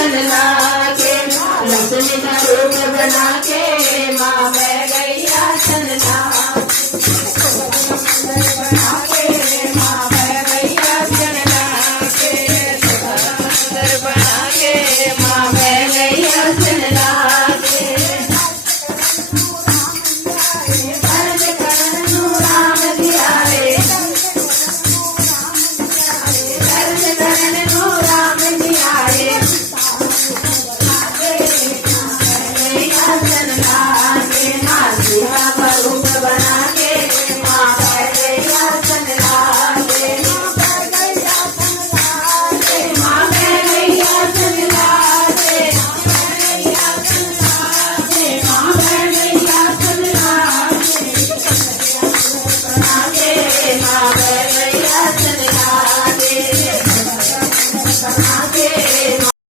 छनना के लक्ष्मी का रूप बना के माँ मैं गैया छनना